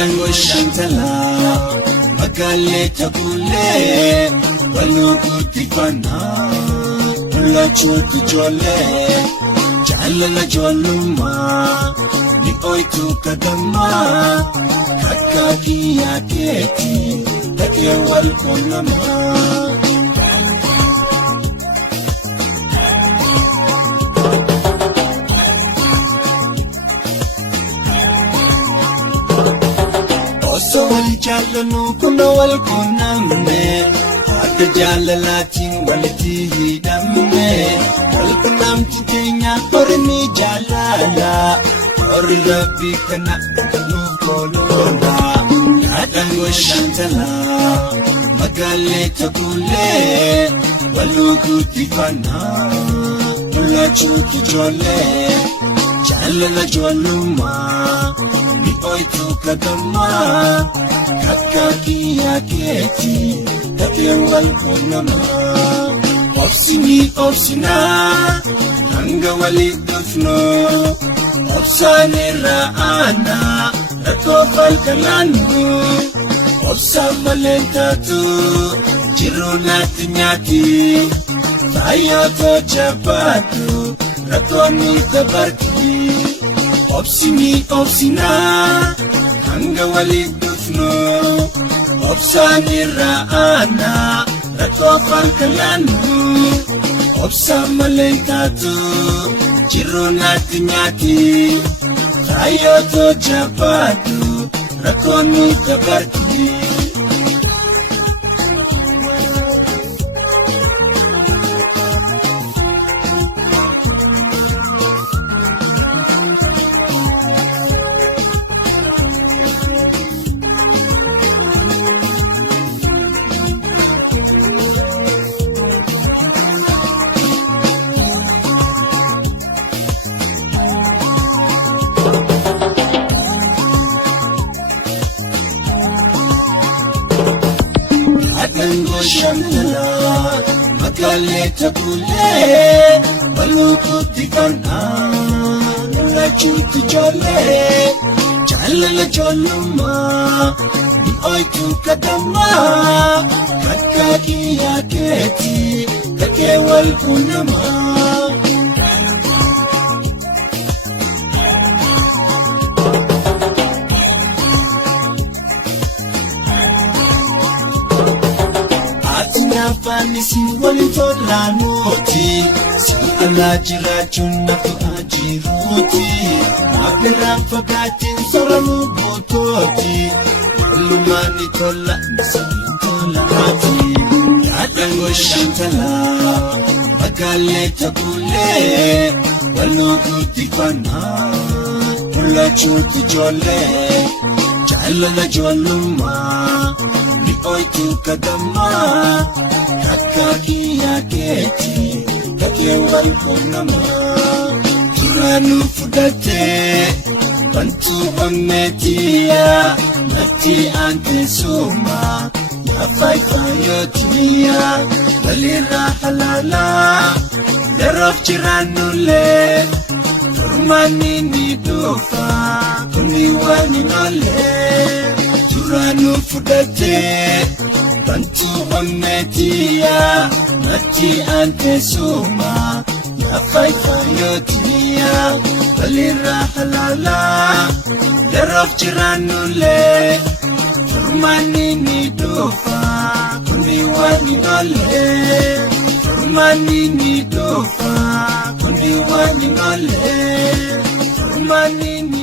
Adango shantala Magale tabule Walugu tikwana Mula chuti jole Jalala joluma Ni oitu kadama Kakaki ya keti Takia walkonama So wal jalanu kuna wal kunamne Ada jalalatin waliti hidamne Wal kunam tikenya korni jalala Kori rabbi kana nukolona Adango shantala Magale tabule Walugu tifana Mula chutu jole Jalala joluma Oitu kadama Kakaki ya keti Takia walkonama Opsini opsina Hanga walidufno Opsani raana Ratofal kalanu Opsa malentatu Jirunati nyati Tayato chapatu Ratoni tabarki Opsini opsina Hanga walidufno Opsani raana Ratofal kalanu Opsa malentatu Jirunati nyati Tayoto chapatu Ratoni tabarki Adango shantala Magale tabule Walugu tikana Mula chuti jole Jalala joluma Ni oitu kadama Kakaki ya keti Kake wal kunama Fanisi walitola noti Si ala jirachun naftu ajiruti Mabira fagatin soramu bototi Walumani tola nasami tola mati Adango shantala Magale tabule Walugu tikwana Mula chuti jole Jalala joluma Ni oitu kadama Kakaki ya keti Takia walkonama Turanu fudate Bantu ametia Nati ante suma Nafai fayotia Walira halala Lerof jiranule Turmani ni dofa Kuniwani nole Turanu fudate Bantu ametia Nati ante suma Nafai fayotia Walira halala Lerof jiranule Turmani ni dofa Kuniwani nole Turmani ni dofa Kuniwani nole Turmani ni